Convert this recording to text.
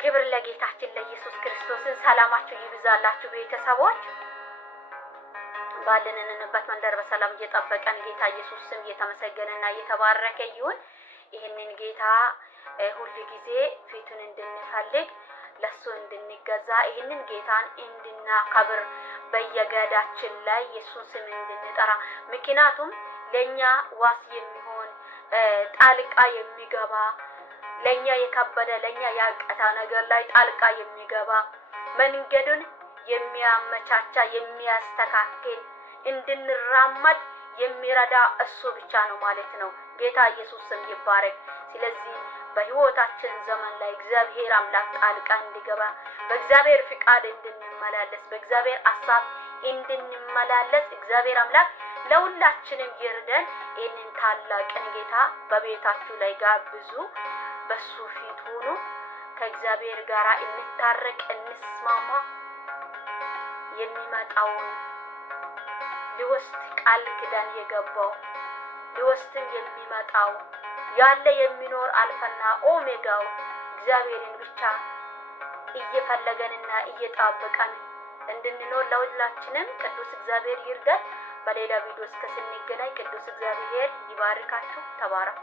ክብር ለጌታችን ለኢየሱስ ክርስቶስ ሰላማችሁ ይብዛላችሁ ቤተሰቦች ባለንንበት መንደር በሰላም እየጠበቀን ጌታ ኢየሱስ ስም እየተመሰገነና እየተባረከ ይሁን ይሄንን ጌታ ሁሉ ጊዜ ፊቱን እንድንፈልግ ለሱ እንድንገዛ ይሄንን ጌታን እንድናከብር በየገዳችን ላይ ኢየሱስ ስም እንድንጠራ ምክንያቱም ለኛ ዋስ የሚሆን ጣልቃ የሚገባ ለኛ የከበደ ለኛ ያቀታ ነገር ላይ ጣልቃ የሚገባ መንገዱን የሚያመቻቻ የሚያስተካክል እንድንራመድ የሚረዳ እሱ ብቻ ነው ማለት ነው ጌታ ኢየሱስ ስም ይባረክ ስለዚህ በህይወታችን ዘመን ላይ እግዚአብሔር አምላክ ጣልቃ እንዲገባ በእግዚአብሔር ፍቃድ እንድንመላለስ በእግዚአብሔር ሐሳብ እንድንመላለስ እግዚአብሔር አምላክ ለሁላችንም ይርዳን ይህንን ታላቅን ጌታ በቤታችሁ ላይ ጋብዙ በሱ ፊት ሆኖ ከእግዚአብሔር ጋር እንታረቅ እንስማማ የሚመጣውን ሊወስድ ቃል ኪዳን የገባው ሊወስድም የሚመጣው ያለ የሚኖር አልፋና ኦሜጋው እግዚአብሔርን ብቻ እየፈለገንና እየጣበቀን እንድንኖር ለሁላችንም ቅዱስ እግዚአብሔር ይርዳን በሌላ ቪዲዮ እስከ ስንገናኝ ቅዱስ እግዚአብሔር ይባርካችሁ ተባረኩ